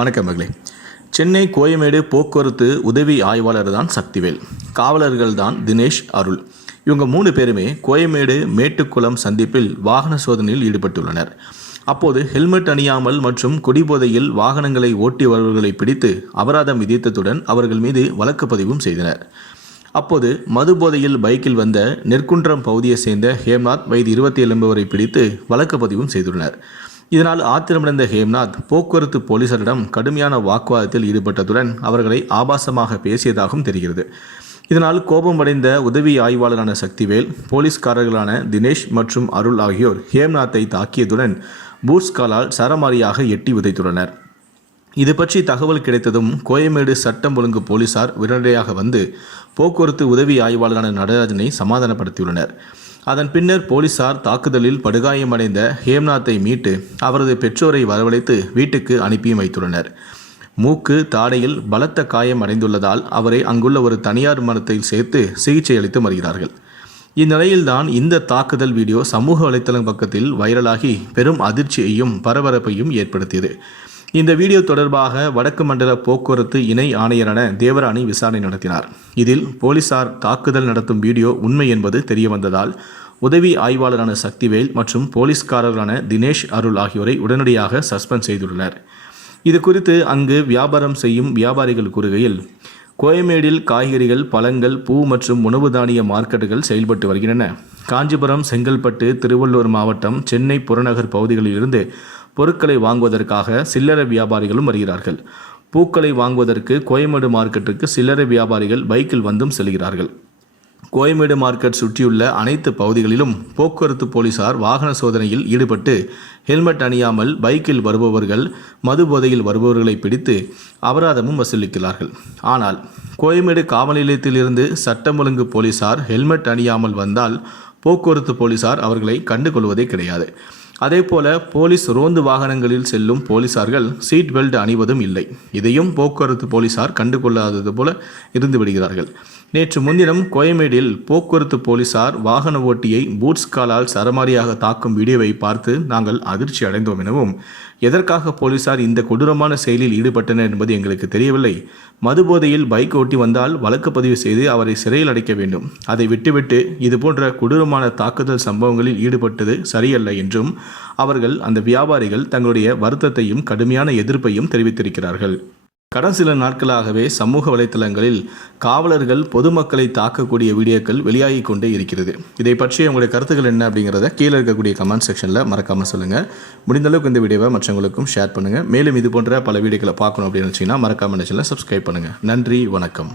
வணக்கம் மகளே. சென்னை கோயமேடு போக்குவரத்து உதவி ஆய்வாளர் தான் சக்திவேல் காவலர்கள் தான் தினேஷ் அருள். இவங்க மூணு பேருமே கோயமேடு மேட்டுக்குளம் சந்திப்பில் வாகன சோதனையில் ஈடுபட்டுள்ளனர். அப்போது ஹெல்மெட் அணியாமல் மற்றும் குடிபோதையில் வாகனங்களை ஓட்டி வருவர்களை பிடித்து அபராதம் விதித்ததுடன் அவர்கள் மீது வழக்கு பதிவும் செய்தனர். அப்போது மது போதையில் பைக்கில் வந்த நெற்குன்றம் பகுதியை சேர்ந்த ஹேம்நாத் வயது இருபத்தி ஏழு பிடித்து வழக்கு பதிவும் செய்துள்ளனர். இதனால் ஆத்திரமடைந்த ஹேம்நாத் போக்குவரத்து போலீசாரிடம் கடுமையான வாக்குவாதத்தில் ஈடுபட்டதுடன் அவர்களை ஆபாசமாக பேசியதாகவும் தெரிகிறது. இதனால் கோபமடைந்த உதவி ஆய்வாளரான சக்திவேல் போலீஸ்காரர்களான தினேஷ் மற்றும் அருள் ஆகியோர் ஹேம்நாத்தை தாக்கியதுடன் பூட்ஸ்காலால் சரமாரியாக எட்டி உதைத்துள்ளனர். இது பற்றி தகவல் கிடைத்ததும் கோயமேடு சட்டம் ஒழுங்கு போலீசார் உடனடியாக வந்து போக்குவரத்து உதவி ஆய்வாளரான நடராஜனை சமாதானப்படுத்தியுள்ளனர். அதன் பின்னர் போலீசார் தாக்குதலில் படுகாயமடைந்த ஹேம்நாத்தை மீட்டு அவரது பெற்றோரை வரவழைத்து வீட்டுக்கு அனுப்பியும் வைத்துள்ளனர். மூக்கு தாடையில் பலத்த காயம் அடைந்துள்ளதால் அவரை அங்குள்ள ஒரு தனியார் மரத்தில் சேர்த்து சிகிச்சை அளித்து வருகிறார்கள். இந்நிலையில்தான் இந்த தாக்குதல் வீடியோ சமூக வலைத்தளம் பக்கத்தில் வைரலாகி பெரும் அதிர்ச்சியையும் பரபரப்பையும் ஏற்படுத்தியது. இந்த வீடியோ தொடர்பாக வடக்கு மண்டல போக்குவரத்து இணை ஆணையரான தேவராணி விசாரணை நடத்தினார். இதில் போலீசார் தாக்குதல் நடத்தும் வீடியோ உண்மை என்பது தெரியவந்ததால் உதவி ஆய்வாளரான சக்திவேல் மற்றும் போலீஸ்காரர்களான தினேஷ் அருள் ஆகியோரை உடனடியாக சஸ்பெண்ட் செய்துள்ளனர். இது குறித்து அங்கு வியாபாரம் செய்யும் வியாபாரிகள் கூறுகையில் கோயமேடில் காய்கறிகள் பழங்கள் பூ மற்றும் உணவு தானிய மார்க்கெட்டுகள் செயல்பட்டு வருகின்றன. காஞ்சிபுரம் செங்கல்பட்டு திருவள்ளூர் மாவட்டம் சென்னை புறநகர் பகுதிகளிலிருந்து பொருட்களை வாங்குவதற்காக சில்லறை வியாபாரிகளும் வருகிறார்கள். பூக்களை வாங்குவதற்கு கோயமேடு மார்க்கெட்டுக்கு சில்லறை வியாபாரிகள் பைக்கில் வந்தும் செல்கிறார்கள். கோயமேடு மார்க்கெட் சுற்றியுள்ள அனைத்து பகுதிகளிலும் போக்குவரத்து போலீசார் வாகன சோதனையில் ஈடுபட்டு ஹெல்மெட் அணியாமல் பைக்கில் வருபவர்கள் மது போதையில் வருபவர்களை பிடித்து அபராதமும் வசூலிக்கிறார்கள். ஆனால் கோயமேடு காவல் நிலையத்திலிருந்து சட்டம் ஒழுங்கு போலீசார் ஹெல்மெட் அணியாமல் வந்தால் போக்குவரத்து போலீசார் அவர்களை கண்டுகொள்வதே கிடையாது. அதே போல போலீஸ் ரோந்து வாகனங்களில் செல்லும் போலீசார்கள் சீட் பெல்ட் அணிவதும் இல்லை. இதையும் போக்குவரத்து போலீசார் கண்டுகொள்ளாதது போல இருந்து விடுகிறார்கள். நேற்று முன்தினம் கோயமேடில் போக்குவரத்து போலீசார் வாகன ஓட்டியை பூட்ஸ் காலால் சரமாரியாக தாக்கும் வீடியோவை பார்த்து நாங்கள் அதிர்ச்சி அடைந்தோம் எனவும் எதற்காக போலீசார் இந்த கொடூரமான செயலில் ஈடுபட்டனர் என்பது எங்களுக்கு தெரியவில்லை. மதுபோதையில் பைக் ஓட்டி வந்தால் வழக்கு பதிவு செய்து அவரை சிறையில் அடைக்க வேண்டும். அதை விட்டுவிட்டு இதுபோன்ற கொடூரமான தாக்குதல் சம்பவங்களில் ஈடுபட்டது சரியல்ல என்றும் அவர்கள் அந்த வியாபாரிகள் தங்களுடைய வருத்தத்தையும் கடுமையான எதிர்ப்பையும் தெரிவித்திருக்கிறார்கள். கடந்த சில நாட்களாகவே சமூக வலைத்தளங்களில் காவலர்கள் பொதுமக்களை தாக்கக்கூடிய வீடியோக்கள் வெளியாகி கொண்டே இருக்கிறது. இதை பற்றி உங்களுடைய கருத்துக்கள் என்ன அப்படிங்கிறத கீழே இருக்கக்கூடிய கமெண்ட் செக்ஷனில் மறக்காமல் சொல்லுங்கள் முடிந்தளவுக்கு இந்த வீடியோவை மற்றவங்களுக்கும் ஷேர் பண்ணுங்கள் மேலும் இது போன்ற பல வீடியோக்களை பார்க்கணும் அப்படின்னு நினச்சிங்கன்னா மறக்காமல் நினச்சிங்கன்னா சப்ஸ்கிரைப் பண்ணுங்கள் நன்றி வணக்கம்.